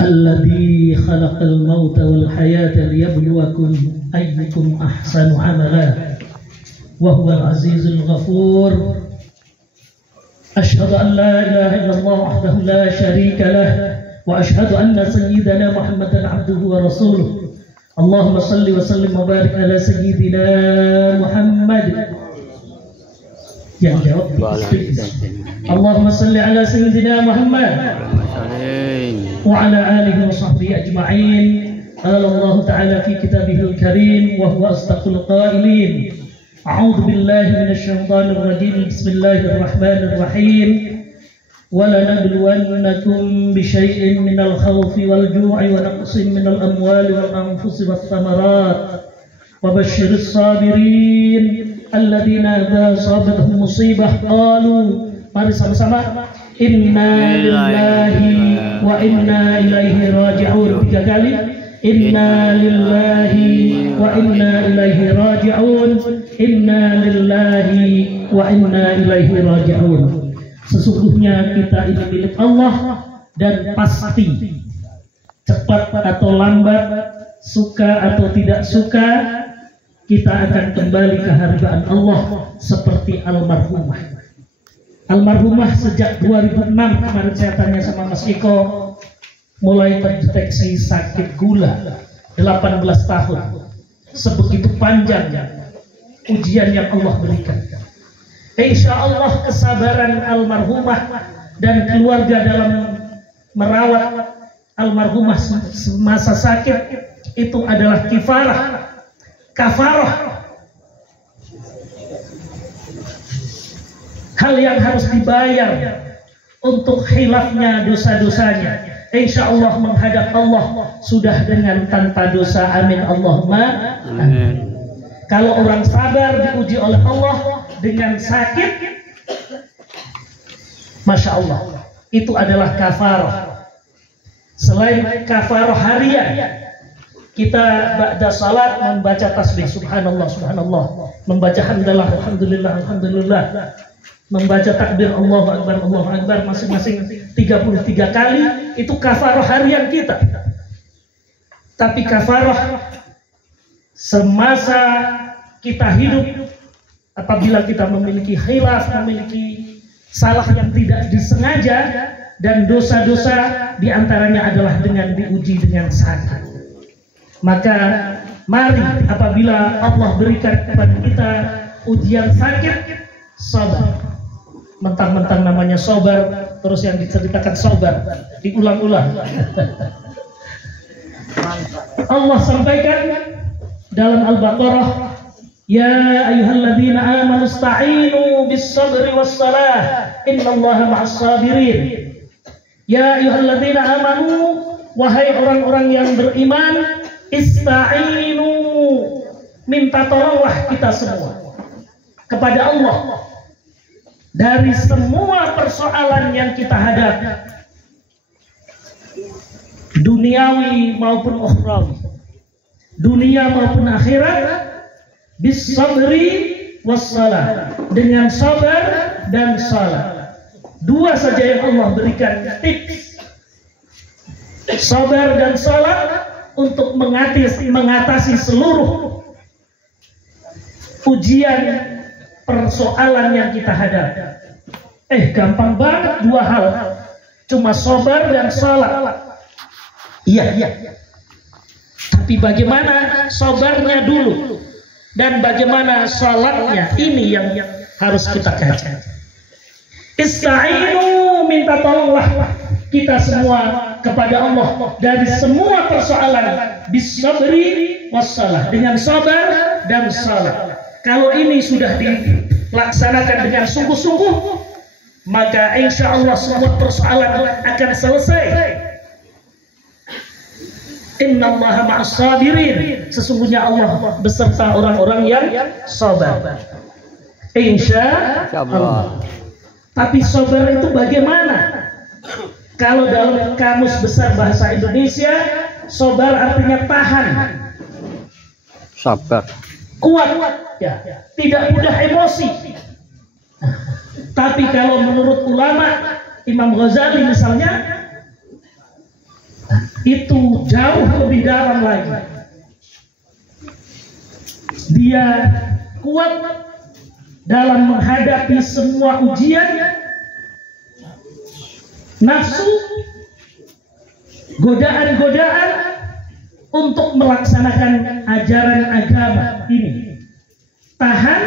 الذي خلق الموت والحياة ليبلوكم أيكم أحسن عملا وهو العزيز الغفور. أشهد أن لا إله إلا الله وحده لا شريك له وأشهد أن سيدنا محمدا عبده ورسوله. اللهم صل وسلم وبارك على سيدنا محمد. Yang jawab Allahumma salli ala sayyidina Muhammad wa ala alihi wa sahbihi ajma'in. Qala Allah ta'ala fi kitabihil karim wa huwa asdaqul qailin. A'udzu billahi minasy syaithanir rajim. Bismillahir rahmanir rahim. Wa lanabluwannakum bisyai'in minal khawfi wal ju'i wa naqsin minal amwali wal anfusi wath thamarat wa basyyiris sabirin alladzina idza asabatuhum musibah qalu, mari sama-sama, inna lillahi wa inna ilaihi raji'un. 3 kali, inna lillahi wa inna ilaihi raji'un, inna lillahi wa inna ilaihi raji'un. Sesungguhnya kita ini milik Allah dan pasti cepat atau lambat, suka atau tidak suka, kita akan kembali ke hadirat Allah seperti almarhumah. Almarhumah sejak 2006 kemarin saya tanya sama Mas Iko, mulai terdeteksi sakit gula 18 tahun. Sebegitu panjang ujian yang Allah berikan. Insya Allah kesabaran almarhumah dan keluarga dalam merawat almarhumah semasa sakit itu adalah kafarah, hal yang harus dibayar untuk khilafnya dosa-dosanya. Insya Allah menghadap Allah sudah dengan tanpa dosa. Amin Allahumma amin. Kalau orang sabar diuji oleh Allah dengan sakit, Masya Allah, itu adalah kafarah. Selain kafarah harian, kita ba'da salat membaca tasbih subhanallah subhanallah, membaca hamdalah alhamdulillah alhamdulillah, membaca takbir Allahu akbar masing-masing 33 kali. Itu kafarah harian kita. Tapi kafarah semasa kita hidup, apabila kita memiliki khilaf, memiliki salah yang tidak disengaja, dan dosa-dosa diantaranya adalah dengan diuji dengan sakit. Maka mari apabila Allah berikan kepada kita ujian sakit, sabar. Mentang-mentang namanya sabar, terus yang diceritakan sabar, diulang-ulang. Allah sampaikan dalam Al-Baqarah, ya ayyuhalladzina amanu ista'inu bis-sabri was-salah innallaha ma'as-sabirin. Ya ayyuhalladzina amanu, wahai orang-orang yang beriman, ista'inu, minta tolonglah kita semua kepada Allah dari semua persoalan yang kita hadapi, duniawi maupun ukhrawi, dunia maupun akhirat, bis-sabri was-salah, dengan sabar dan salat. 2 saja yang Allah berikan tips, sabar dan salat, untuk mengatasi seluruh ujian persoalan yang kita hadapi. Gampang banget 2 hal, cuma sabar dan salat. Iya. Tapi bagaimana sabarnya dulu dan bagaimana salatnya, ini yang harus kita kaji. Ista'inu, minta tolonglah kita semua kepada Allah dari semua persoalan, bis-sabri was-salah, dengan sabar dan salat. Kalau ini sudah dilaksanakan dengan sungguh-sungguh, maka insya Allah semua persoalan akan selesai. Innallaha ma'as-sabirin, sesungguhnya Allah beserta orang-orang yang sabar. Insya Allah. Tapi sabar itu bagaimana? Kalau dalam kamus besar bahasa Indonesia, sabar artinya tahan, sabar, kuat, ya, tidak mudah emosi. Tapi kalau menurut ulama, Imam Ghazali misalnya, itu jauh lebih dalam lagi. Dia kuat dalam menghadapi semua ujian, nafsu, godaan-godaan untuk melaksanakan ajaran agama ini. Tahan,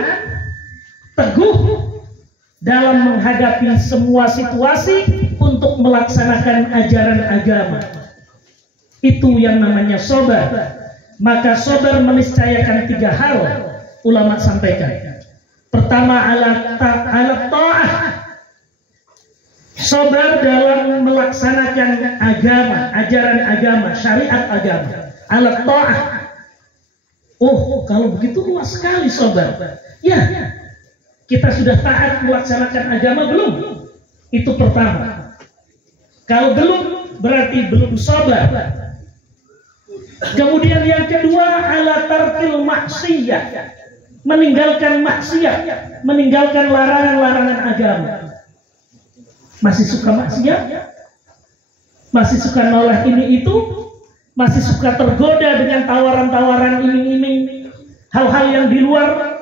teguh dalam menghadapi semua situasi untuk melaksanakan ajaran agama. Itu yang namanya sabar. Maka sabar meniscayakan 3 hal, ulama sampaikan. Pertama, ala ta'ah. Sabar dalam melaksanakan agama, ajaran agama, syariat agama. Ala ta'ah. Oh, kalau begitu luas sekali sabar. Ya, kita sudah taat melaksanakan agama belum? Itu pertama. Kalau belum, berarti belum sabar. Kemudian yang kedua, ala tarkil maksiyah, meninggalkan maksiat, meninggalkan larangan-larangan agama. Masih suka maksiat? Masih suka nolak ini itu? Masih suka tergoda dengan tawaran-tawaran iming-iming hal-hal yang di luar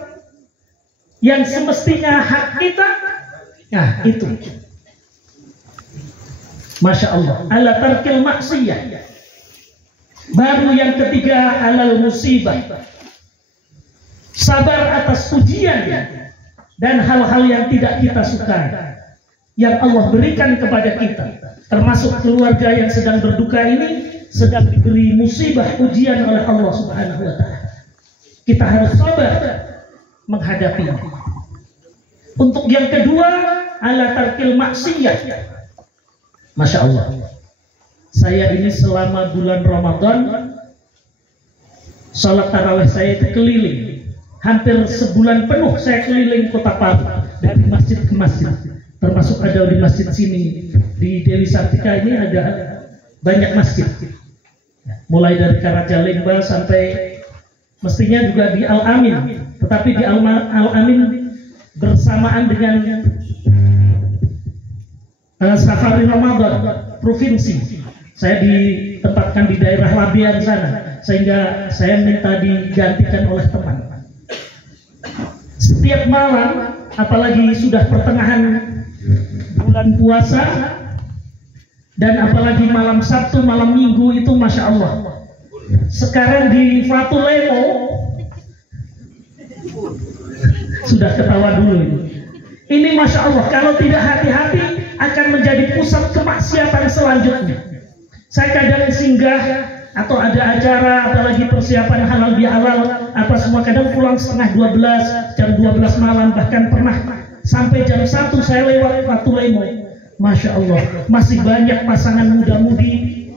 yang semestinya hak kita? Nah, itu. Masya Allah, ala tarkil maksiyah. Baru yang ketiga, alal musibah, sabar atas ujian dan hal-hal yang tidak kita sukai yang Allah berikan kepada kita, termasuk keluarga yang sedang berduka ini sedang diberi musibah ujian oleh Allah Subhanahu wa Ta'ala. Kita harus sabar menghadapinya. Untuk yang kedua, ala tarkil maksiyah. Masya Allah, saya ini selama bulan Ramadan sholat tarawih saya itu keliling. Hampir sebulan penuh saya keliling kota Palu dari masjid ke masjid. Termasuk ada di masjid sini di Dewi Sartika ini ada banyak masjid. Mulai dari Karajalengba sampai mestinya juga di Al-Amin. Tetapi di Al-Amin bersamaan dengan Safari Ramadan provinsi. Saya ditempatkan di daerah Labian sana, sehingga saya minta digantikan oleh teman. Setiap malam, apalagi sudah pertengahan bulan puasa, dan apalagi malam Sabtu, malam Minggu itu Masya Allah. Sekarang di Fatulemo, sudah ketawa dulu ini. Ini Masya Allah, kalau tidak hati-hati akan menjadi pusat kemaksiatan selanjutnya. Saya kadang singgah atau ada acara, apalagi persiapan halal bihalal, apa semua, kadang pulang setengah 12, jam 12 malam, bahkan pernah sampai jam 1 saya lewat Fatulemo. Masya Allah, masih banyak pasangan muda-mudi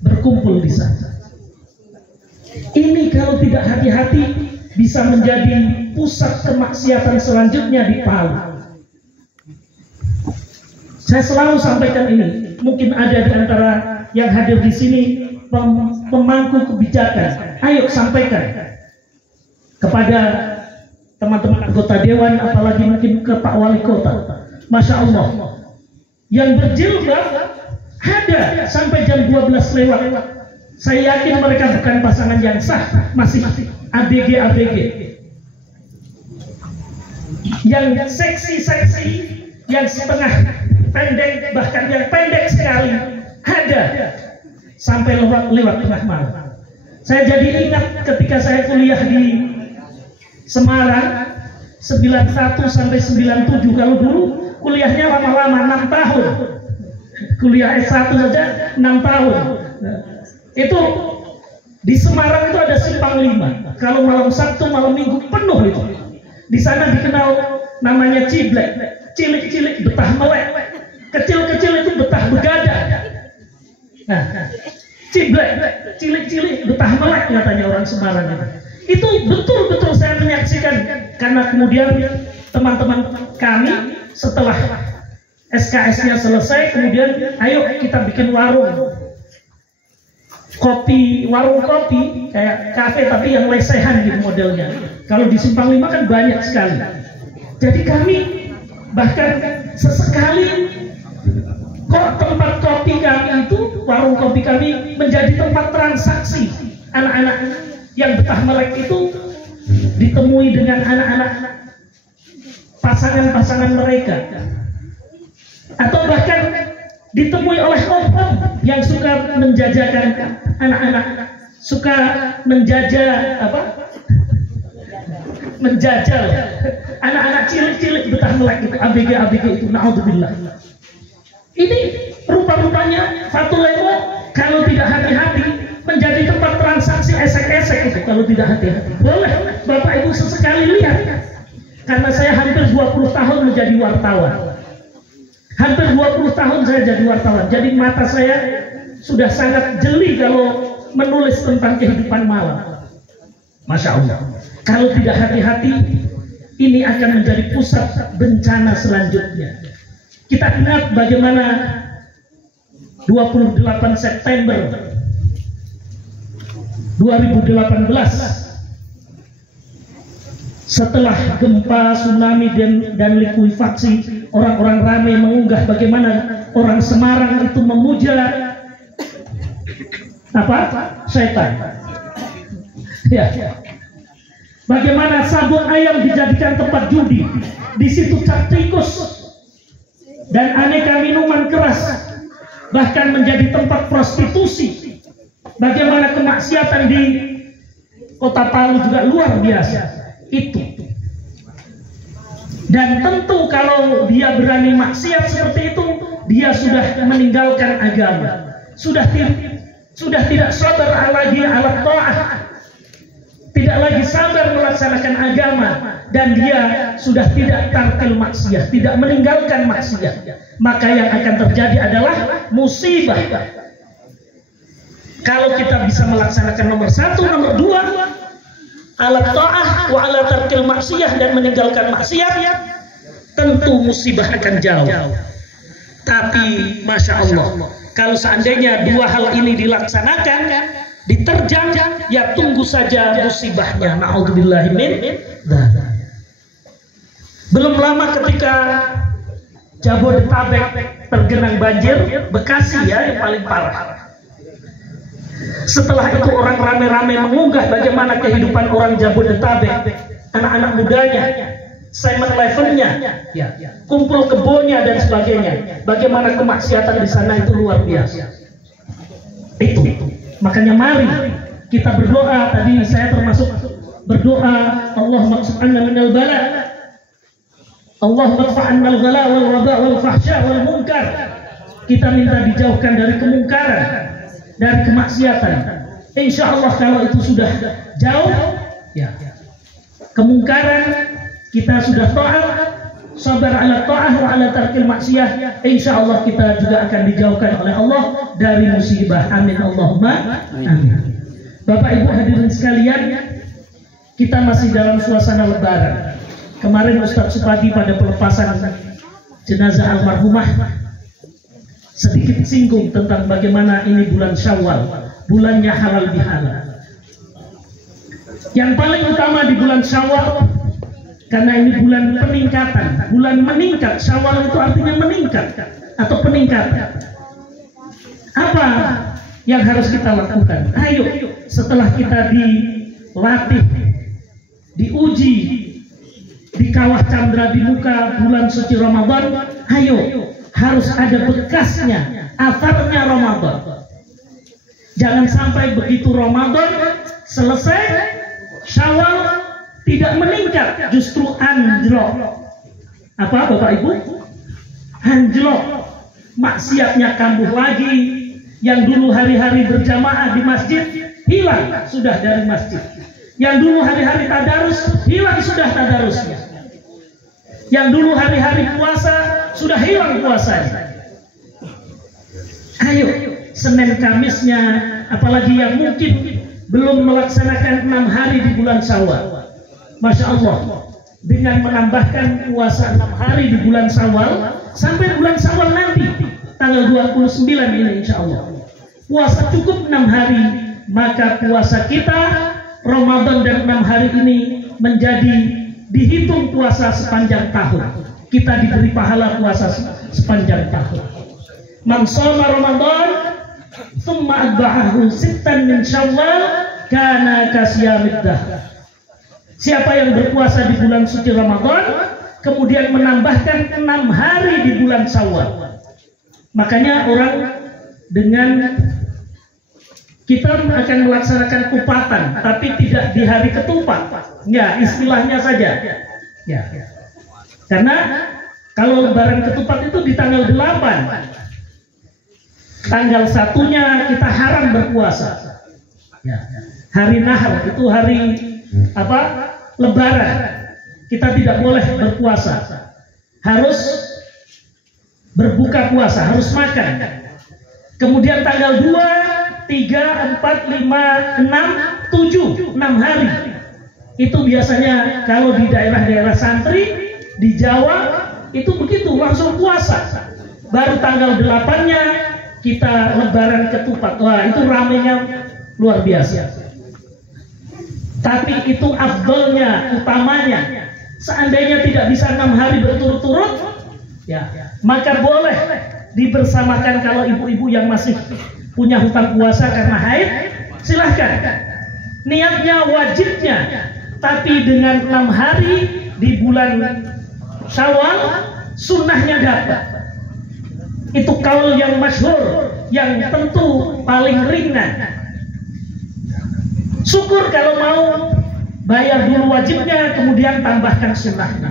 berkumpul di sana. Ini kalau tidak hati-hati bisa menjadi pusat kemaksiatan selanjutnya di Palu. Saya selalu sampaikan ini. Mungkin ada di antara yang hadir di sini pemangku kebijakan. Ayo sampaikan kepada teman-teman anggota dewan, apalagi mungkin ke Pak Wali Kota. Masya Allah, yang berjilbab ada sampai jam 12 lewat. Saya yakin mereka bukan pasangan yang sah, masih ABG. Yang seksi-seksi, yang setengah pendek, bahkan yang pendek sekali ada sampai lewat tengah malam. Saya jadi ingat ketika saya kuliah di Semarang 91 sampai 97. Kalau dulu kuliahnya lama-lama 6 tahun. Kuliah S1 saja 6 tahun. Itu di Semarang itu ada Simpang 5. Kalau malam Sabtu, malam Minggu penuh itu. Di sana dikenal namanya ciblek, cilik-cilik betah melek. Kecil-kecil itu betah begadang. Nah, ciblek, cilik-cilik betah melek katanya orang Semarang itu. Itu betul-betul saya menyaksikan, karena kemudian teman-teman kami setelah SKS-nya selesai, kemudian ayo kita bikin warung kopi, warung kopi kayak kafe tapi yang lesehan gitu modelnya. Kalau di Simpang 5 kan banyak sekali. Jadi kami bahkan sesekali kok tempat kopi kami itu, warung kopi kami menjadi tempat transaksi. Anak-anak yang betah melek itu ditemui dengan anak-anak pasangan-pasangan mereka, atau bahkan ditemui oleh om-om yang suka menjajakan anak-anak, suka menjajal anak-anak cilik-cilik betah melek itu, ABG itu, naudzubillah. Ini rupa-rupanya Fatul Lemo kalau tidak hati-hati menjadi tempat transaksi esek-esek itu, kalau tidak hati-hati. Boleh Bapak Ibu sesekali lihat, karena saya hampir 20 tahun menjadi wartawan. Hampir 20 tahun saya jadi wartawan, jadi mata saya sudah sangat jeli kalau menulis tentang kehidupan malam. Masya Allah, kalau tidak hati-hati ini akan menjadi pusat bencana selanjutnya. Kita ingat bagaimana 28 September 2018 setelah gempa, tsunami dan likuifaksi, orang-orang ramai mengunggah bagaimana orang Semarang itu memuja setan. Ya. Bagaimana Sabung Ayam dijadikan tempat judi, di situ cap tikus dan aneka minuman keras, bahkan menjadi tempat prostitusi. Bagaimana kemaksiatan di Kota Palu juga luar biasa itu. Dan tentu kalau dia berani maksiat seperti itu, dia sudah meninggalkan agama, sudah tidak sabar lagi ala ta'ah, tidak lagi sabar melaksanakan agama, dan dia sudah tidak tarkil maksiat, tidak meninggalkan maksiat. Maka yang akan terjadi adalah musibah. Kalau kita bisa melaksanakan nomor 1, nomor 2, ala ta'ah wa ala tarkil maksiyah, dan meninggalkan maksiat, tentu musibah akan jauh. Tapi Masya Allah, kalau seandainya 2 hal ini dilaksanakan, diterjang, ya tunggu saja musibahnya. Na'udzubillahi min dzalik. Belum lama ketika Jabodetabek tergenang banjir, Bekasi ya yang paling parah. Setelah itu orang rame-rame mengunggah bagaimana kehidupan orang Jabodetabek, anak-anak mudanya, 7-Eleven-nya, kumpul kebunnya dan sebagainya. Bagaimana kemaksiatan di sana itu luar biasa. Itu. Makanya mari kita berdoa. Tadi saya termasuk berdoa, Allahumma subhanna minal bala, Allahumma fa'anna al-ghala wal waba wal fahsya wal munkar. Kita minta dijauhkan dari kemungkaran, dari kemaksiatan. Insya Allah kalau itu sudah jauh, ya, kemungkaran kita sudah taat, sabar ala ta'ah wa ala tarkil maksiyah, insya Allah kita juga akan dijauhkan oleh Allah dari musibah. Amin Allahumma amin. Bapak Ibu hadirin sekalian, kita masih dalam suasana lebaran. Kemarin Ustadz Supadi pada pelepasan jenazah almarhumah sedikit singgung tentang bagaimana ini bulan Syawal, bulannya halal bihalal. Yang paling utama di bulan Syawal, karena ini bulan peningkatan, bulan meningkat. Syawal itu artinya meningkat atau peningkatan. Apa yang harus kita lakukan? Ayo, setelah kita dilatih, diuji di kawah candra di muka bulan suci Ramadan, ayo, harus ada bekasnya, atharnya Ramadan. Jangan sampai begitu Ramadan selesai, Syawal tidak meningkat, justru anjlok. Apa Bapak Ibu? Anjlok. Maksiatnya kambuh lagi. Yang dulu hari-hari berjamaah di masjid, hilang sudah dari masjid. Yang dulu hari-hari tadarus, hilang sudah tadarusnya. Yang dulu hari-hari puasa, sudah hilang puasanya. Ayo, Senin Kamisnya, apalagi yang mungkin belum melaksanakan 6 hari di bulan Syawal, Masya Allah, dengan menambahkan puasa 6 hari di bulan Syawal sampai bulan Syawal nanti tanggal 29 ini insya Allah puasa cukup 6 hari, maka puasa kita Ramadan dan 6 hari ini menjadi dihitung puasa sepanjang tahun. Kita diberi pahala puasa sepanjang tahun. Man shoma Ramadan thumma atba'ahu sittan min Syawal kana kasiyamid dahr. Siapa yang berpuasa di bulan suci Ramadan kemudian menambahkan 6 hari di bulan Syawal. Makanya orang dengan kita akan melaksanakan kupatan, tapi tidak di hari ketupat. Ya, istilahnya saja. Ya. Karena kalau lebaran ketupat itu di tanggal 8. Tanggal 1-nya kita haram berpuasa. Ya. Hari Nahar itu hari apa? Lebaran. Kita tidak boleh berpuasa. Harus berbuka puasa, harus makan. Kemudian tanggal 2, 3, 4, 5, 6, 7, 6 hari. Itu biasanya kalau di daerah-daerah santri di Jawa itu begitu, langsung puasa. Baru tanggal 8-nya kita lebaran ketupat. Wah, itu ramenya luar biasa. Tapi itu afdolnya, utamanya. Seandainya tidak bisa 6 hari berturut-turut, ya, maka boleh dibersamakan. Kalau ibu-ibu yang masih punya hutang puasa karena haid, silahkan. Niatnya wajibnya, tapi dengan 6 hari di bulan Syawal, sunnahnya dapat. Itu kaul yang masyhur, yang tentu paling ringan. Syukur kalau mau bayar dulu wajibnya, kemudian tambahkan sunnahnya.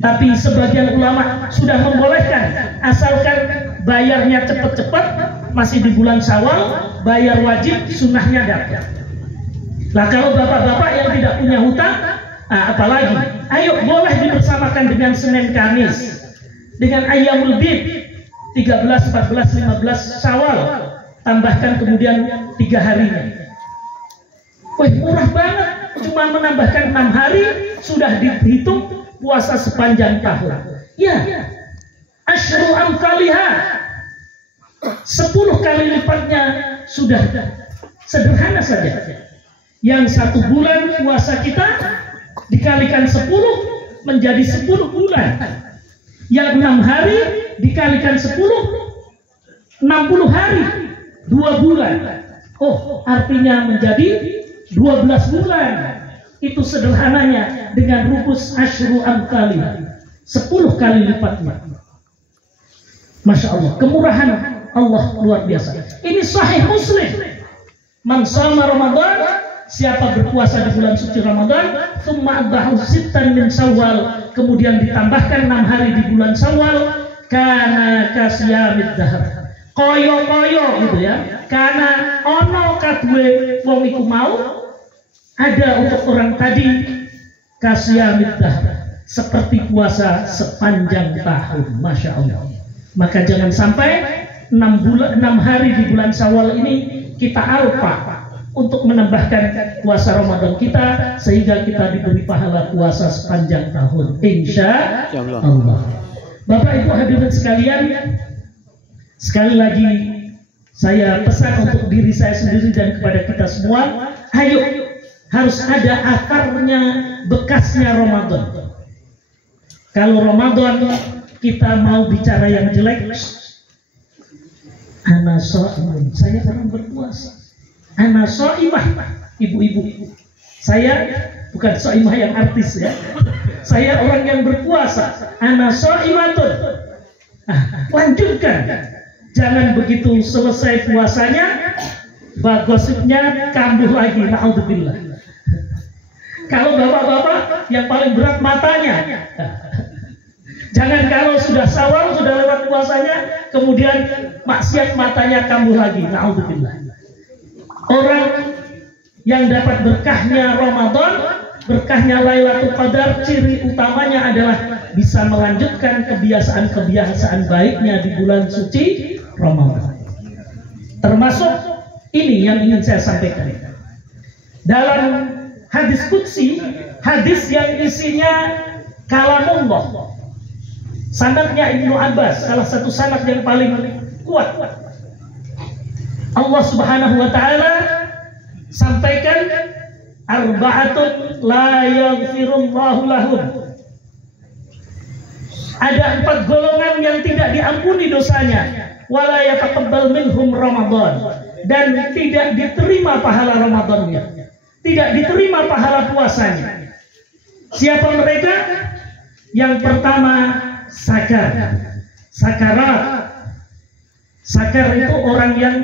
Tapi sebagian ulama sudah membolehkan, asalkan bayarnya cepat-cepat, masih di bulan Syawal, bayar wajib, sunnahnya dapat. Nah, kalau bapak-bapak yang tidak punya hutang, apalagi, ayo boleh dibersamakan dengan Senin Kamis, dengan Ayyamul Bid, 13, 14, 15 Syawal, tambahkan kemudian 3 harinya. Wih, murah banget, cuma menambahkan 6 hari, sudah dihitung puasa sepanjang tahun. Ya, asyru amsalihah, 10 kali lipatnya sudah. Sederhana saja. Yang 1 bulan puasa kita dikalikan 10 menjadi 10 bulan. Yang 6 hari dikalikan 10, 60 hari, 2 bulan. Oh, artinya menjadi 12 bulan. Itu sederhananya dengan rumus asyru amsalihah, 10 kali lipatnya. Masya Allah, kemurahan Allah luar biasa. Ini sahih Muslim. Man shoma Ramadan, siapa berpuasa di bulan suci Ramadan, tsumma atba'ahu sittan min Syawal, kemudian ditambahkan 6 hari di bulan Syawal, kana kasiyamid dahr. Koyo-koyo gitu ya. Karena ono kadwe wong iku mau ada untuk orang tadi kasiyamid dahr, seperti puasa sepanjang tahun. Masya Allah. Maka jangan sampai 6 hari di bulan Syawal ini kita alpa untuk menambahkan puasa Ramadan kita, sehingga kita diberi pahala puasa sepanjang tahun, insya Allah. Bapak Ibu hadirin sekalian, sekali lagi saya pesan untuk diri saya sendiri dan kepada kita semua, ayo, harus ada akarnya, bekasnya Ramadan. Kalau Ramadan kita mau bicara yang jelek, ana shaimun, saya orang berpuasa. Ana shaimah, ibu-ibu. Saya bukan shaimah yang artis ya. Saya orang yang berpuasa. Ana shaimatun. Lanjutkan. Jangan begitu selesai puasanya, gosipnya kambuh lagi. Na'udzubillah. Kalau bapak-bapak yang paling berat matanya. Jangan kalau sudah Syawal, sudah lewat puasanya, kemudian maksiat matanya kambuh lagi. Na'udzubillah. Orang yang dapat berkahnya Ramadan, berkahnya Lailatul Qadar, ciri utamanya adalah bisa melanjutkan kebiasaan-kebiasaan baiknya di bulan suci Ramadan. Termasuk ini yang ingin saya sampaikan. Dalam hadis qudsi, hadis yang isinya kalamullah, sanadnya Ibnu Abbas, salah satu sanad yang paling kuat. Allah Subhanahu wa taala sampaikan, arba'atun la yaghfirullahu lahum. Ada 4 golongan yang tidak diampuni dosanya, wala yataqabbal minhum Ramadan, dan tidak diterima pahala Ramadannya, tidak diterima pahala puasanya. Siapa mereka? Yang pertama, sakarat. Sakar itu orang yang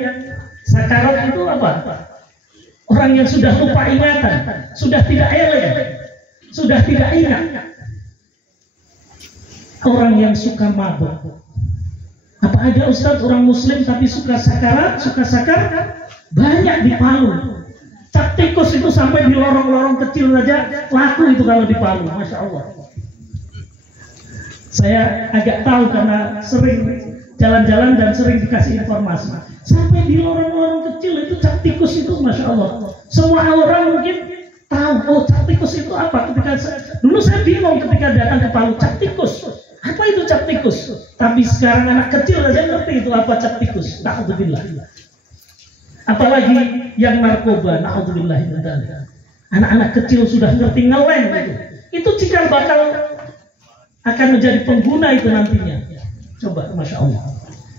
sakarat itu apa? Orang yang sudah lupa ingatan, sudah tidak eleng, sudah tidak ingat. Orang yang suka mabuk. Apa ada Ustadz orang muslim tapi suka sakarat, suka sakar? Banyak di Palu. Cap tikus itu sampai di lorong-lorong kecil saja laku itu kalau di Palu, Masya Allah. Saya agak tahu karena sering jalan-jalan dan sering dikasih informasi. Sampai di lorong-lorong kecil itu cap tikus itu, Masya Allah. Semua orang mungkin tahu, oh cap tikus itu apa. Dulu saya bingung ketika datang ke Palu, cap tikus. Apa itu cap tikus? Tapi sekarang anak kecil saja ngerti itu apa cap tikus. Na'udzubillah. Apalagi yang narkoba, na'udzubillah. Anak-anak kecil sudah ngerti ngeleng itu. Itu cikal bakal akan menjadi pengguna itu nantinya. Coba, Masya Allah.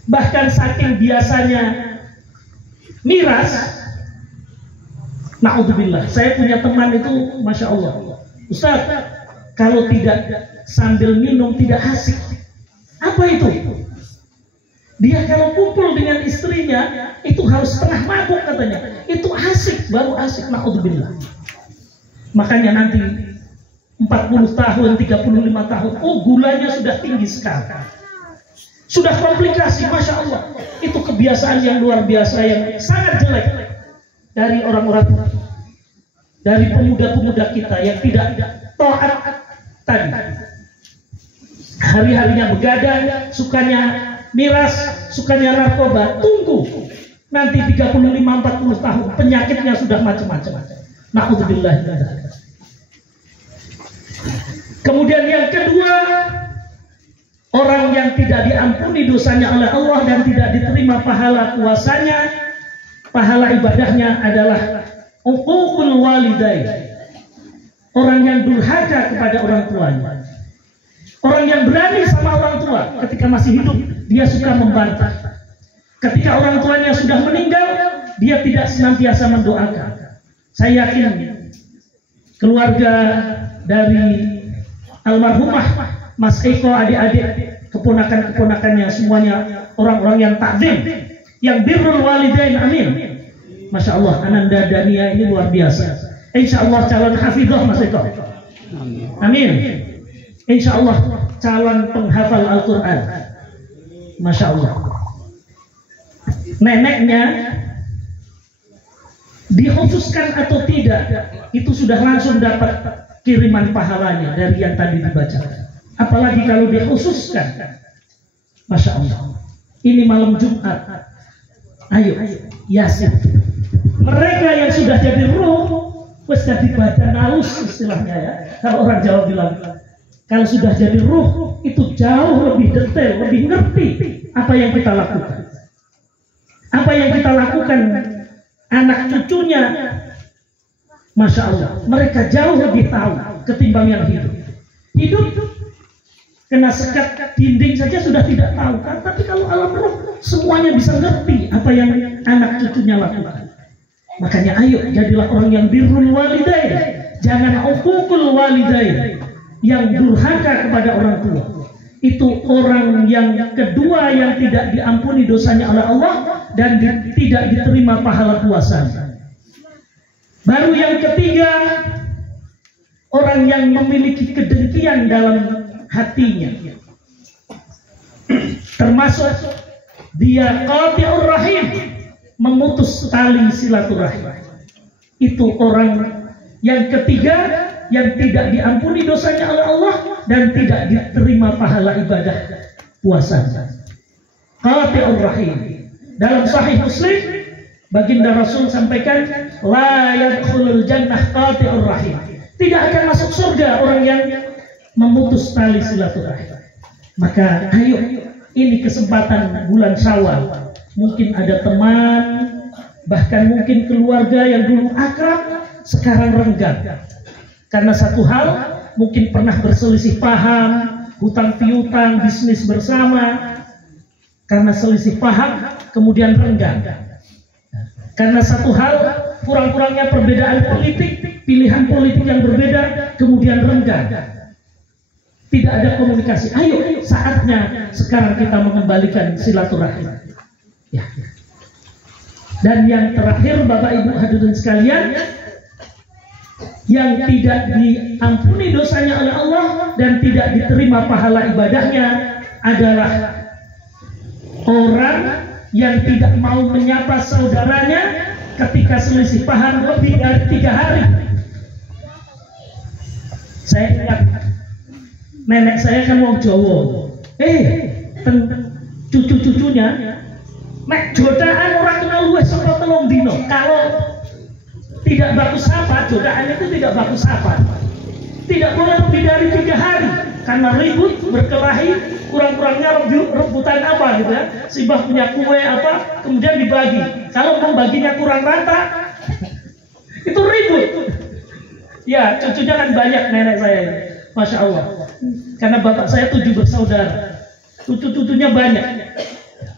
Bahkan saking biasanya miras, na'udzubillah. Saya punya teman itu, Masya Allah, Ustaz, kalau tidak sambil minum tidak asik. Apa itu? Dia kalau kumpul dengan istrinya itu harus setengah mabuk katanya. Itu asik, baru asik, na'udzubillah. Makanya nanti 40 tahun, 35 tahun, oh gulanya sudah tinggi sekali, sudah komplikasi, Masya Allah. Itu kebiasaan yang luar biasa, yang sangat jelek dari orang-orang, dari pemuda-pemuda kita yang tidak taat tadi. Hari-harinya begadang, sukanya miras, sukanya narkoba. Tunggu nanti 35-40 tahun penyakitnya sudah macam-macam. Na'udzubillah. Kemudian yang kedua, orang yang tidak diampuni dosanya oleh Allah dan tidak diterima pahala puasanya, pahala ibadahnya adalah uququl walidain. Orang yang durhaka kepada orang tuanya. Orang yang berani sama orang tua ketika masih hidup, dia suka membantah. Ketika orang tuanya sudah meninggal, dia tidak senantiasa mendoakan. Saya yakin keluarga dari almarhumah Mas Eko, adik-adik, keponakan-keponakannya semuanya orang-orang yang takzim, yang birrul walidain, amin. Masya Allah, Ananda Dania ini luar biasa. Insya Allah calon hafizah Mas Eko, amin. Insya Allah calon penghafal Al-Quran, Masya Allah. Neneknya dikhususkan atau tidak, itu sudah langsung dapat kiriman pahalanya dari yang tadi dibacakan. Apalagi kalau dikhususkan, Masya Allah. Ini malam Jumat, ayo Yasin. Mereka yang sudah jadi ruh, wes jadi badan halus istilahnya ya. Kalau orang Jawa bilang, kalau sudah jadi ruh itu jauh lebih detail, lebih ngerti apa yang kita lakukan. Apa yang kita lakukan anak cucunya, Masya Allah, mereka jauh lebih tahu ketimbang yang hidup. Hidup kena sekat dinding saja sudah tidak tahu kan? Tapi kalau alam roh semuanya bisa ngerti apa yang anak cucunya lakukan. Makanya ayo jadilah orang yang birrul walidain, jangan uququl walidain, yang durhaka kepada orang tua. Itu orang yang kedua yang tidak diampuni dosanya oleh Allah dan tidak diterima pahala puasanya. Baru yang ketiga, orang yang memiliki kedengkian dalam hatinya, termasuk dia qati'ur rahim, memutus tali silaturahim. Itu orang yang ketiga yang tidak diampuni dosanya oleh Allah dan tidak diterima pahala ibadah puasanya. Qati'ur rahim. Dalam Sahih Muslim, baginda Rasul sampaikan, la yadkhulul jannah qati'ur rahim. Tidak akan masuk surga orang yang memutus tali silaturahim. Maka ayo, ini kesempatan bulan Syawal. Mungkin ada teman, bahkan mungkin keluarga yang dulu akrab sekarang renggang. Karena satu hal, mungkin pernah berselisih paham, hutang piutang, bisnis bersama. Karena selisih paham, kemudian renggang. Karena satu hal, kurang-kurangnya perbedaan politik, pilihan politik yang berbeda, kemudian renggang. Tidak ada komunikasi. Ayo, saatnya sekarang kita mengembalikan silaturahim. Ya. Dan yang terakhir, Bapak Ibu hadirin sekalian, yang tidak diampuni dosanya oleh Allah dan tidak diterima pahala ibadahnya adalah orang yang tidak mau menyapa saudaranya ketika selisih paham lebih dari 3 hari. Saya ingat nenek saya kan wong Jawa. Cucu-cucunya nek jodaan orang kenal luwes saka 3 dino. Kalau tidak baku sapa, jodaan itu tidak baku sapa. Tidak boleh lebih dari 3 hari karena ribut, berkelahi, kurang-kurangnya rebutan apa gitu ya. Si bah punya kue apa, kemudian dibagi. Kalau membaginya kurang rata, itu ribut. Ya, cucunya kan banyak nenek saya ini. Masya Allah. Karena bapak saya 7 bersaudara. Cucu-cucunya banyak.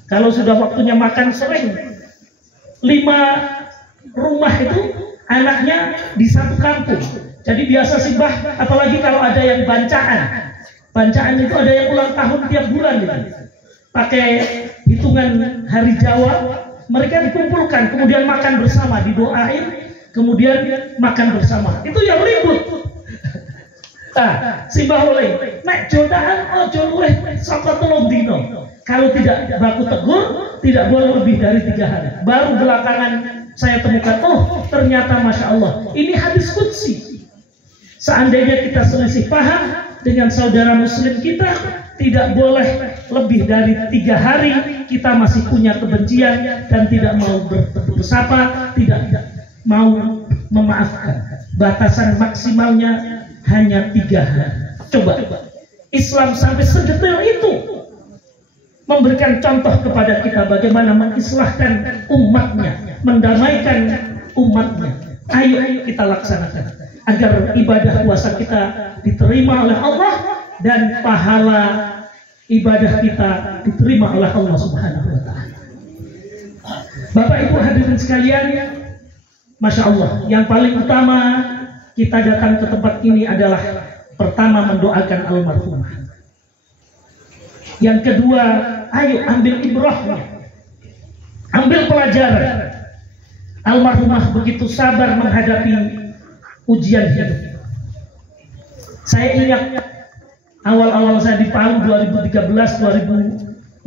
Kalau sudah waktunya makan sering 5 rumah itu anaknya di satu kampung. Jadi biasa sih bah, apalagi kalau ada yang bancaan. Bancaan itu ada yang ulang tahun tiap bulan gitu. Pakai hitungan hari Jawa, mereka dikumpulkan, kemudian makan bersama, didoain, kemudian makan bersama. Itu yang ribut. Nah, simbah oleh nek jodaan ojo luweh saka 3 dino. Kalau tidak baku tegur, tidak boleh lebih dari 3 hari. Baru belakangan saya temukan, oh ternyata Masya Allah, ini hadis qudsi. Seandainya kita selisih paham dengan saudara muslim kita, tidak boleh lebih dari 3 hari kita masih punya kebencian dan tidak mau bersapa, tidak mau memaafkan. Batasan maksimalnya hanya 3 hari. Coba Islam sampai sedetail itu memberikan contoh kepada kita bagaimana mengislahkan umatnya, mendamaikan umatnya. Ayo kita laksanakan agar ibadah puasa kita diterima oleh Allah dan pahala ibadah kita diterima oleh Allah Subhanahu wa Ta'ala. Bapak Ibu hadirin sekalian, Masya Allah, yang paling utama kita datang ke tempat ini adalah pertama mendoakan almarhumah. Yang kedua, ayo ambil ibrahnya, ambil pelajaran. Almarhumah begitu sabar menghadapi ujian hidup. Saya ingat awal-awal saya di Palu 2013-2016,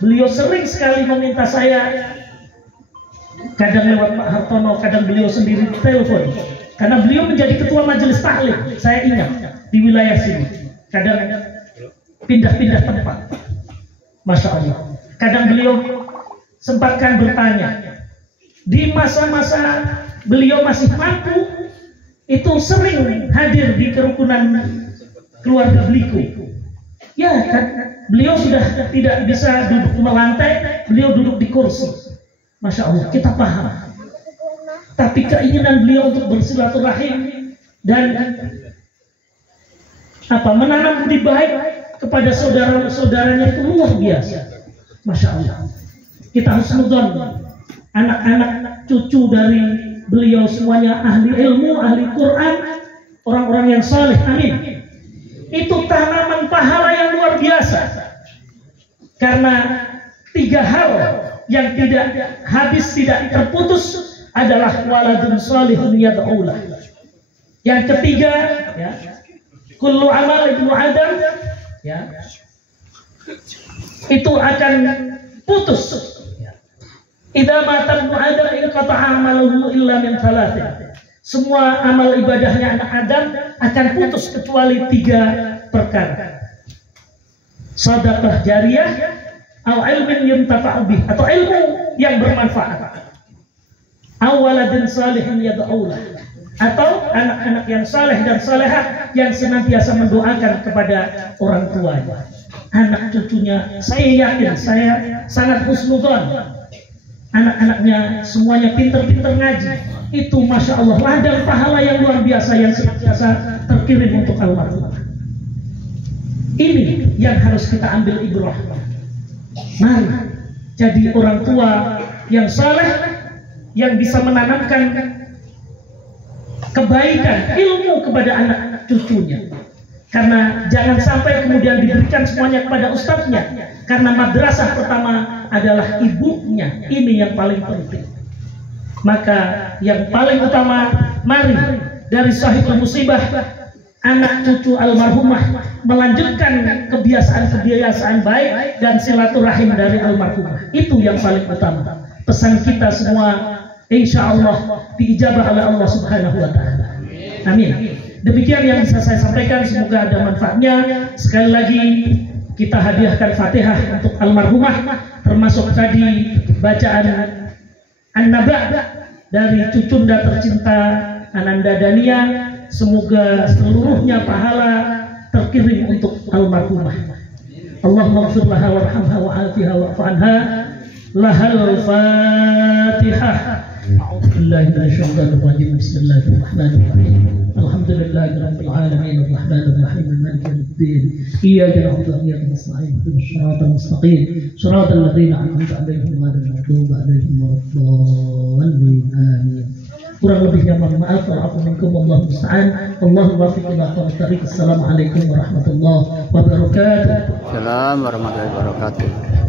beliau sering sekali meminta saya, kadang lewat Pak Hartono, kadang beliau sendiri telepon, karena beliau menjadi ketua majelis taklim. Saya ingat di wilayah sini, kadang pindah-pindah tempat. Masya Allah. Kadang beliau sempatkan bertanya, di masa-masa beliau masih mampu, itu sering hadir di kerukunan keluarga Bliku. Ya kan, beliau sudah tidak bisa duduk di lantai, beliau duduk di kursi. Masya Allah, kita paham. Tapi keinginan beliau untuk bersilaturahim dan menanam budi baik kepada saudara-saudaranya itu luar biasa. Masya Allah. Kita harus husnudzon, anak-anak cucu dari beliau semuanya ahli ilmu, ahli Quran, orang-orang yang saleh, amin. Itu tanaman pahala yang luar biasa. Karena 3 hal yang tidak habis, tidak terputus adalah waladun salihun yad'ulah. Yang ketiga, ya, kullu amal ibnu Adam, ya, itu akan putus. Idza mata ibnu Adam inqata'a amaluhu illa min thalathin. Semua amal ibadahnya anak Adam akan putus kecuali 3 perkara. Sedekah jariyah, atau ilmin yuntafa'u bih, atau ilmu yang bermanfaat. Awaladun salihin yad'ulah, atau anak-anak yang saleh dan salehah yang senantiasa mendoakan kepada orang tuanya, anak cucunya. Saya yakin, saya sangat husnudzon, anak-anaknya semuanya pinter-pinter ngaji. Itu Masya Allah, ladang pahala yang luar biasa yang senantiasa terkirim untuk almarhum. Ini yang harus kita ambil ibrah. Mari jadi orang tua yang saleh, yang bisa menanamkan kebaikan, ilmu kepada anak cucunya. Karena jangan sampai kemudian diberikan semuanya kepada ustadznya, karena madrasah pertama adalah ibunya. Ini yang paling penting. Maka yang paling utama, mari dari sahibul musibah, anak cucu almarhumah, melanjutkan kebiasaan-kebiasaan baik dan silaturahim dari almarhumah. Itu yang paling utama. Pesan kita semua insya Allah diijabah oleh Allah Subhanahu wa Ta'ala. Amin. Demikian yang bisa saya sampaikan, semoga ada manfaatnya. Sekali lagi kita hadiahkan Fatihah untuk almarhumah, termasuk tadi bacaan An-Naba dari cucunda tercinta Ananda Dania. Semoga seluruhnya pahala terkirim untuk almarhumah. Allahumma ighfir laha warhamha wa'afiha wa'fu anha. Lahal Fatihah. A'udzubillahi minasyaitonir rajim. Bismillahirrahmanirrahim. Alhamdulillahirabbil alamin arrahmanir rahim maliki yaumiddin. Iyyaka na'budu wa iyyaka nasta'in. Ihdinas siratal mustaqim. Siratal ladzina an'amta 'alaihim ghairil maghdubi 'alaihim waladdallin. Amin. Kurang lebihnya mohon maaf. Wa'afu minkum wallahu musta'an. Allahu muwaffiq ila aqwamit thariq. Assalamualaikum warahmatullahi wabarakatuh. Assalamualaikum warahmatullahi wabarakatuh.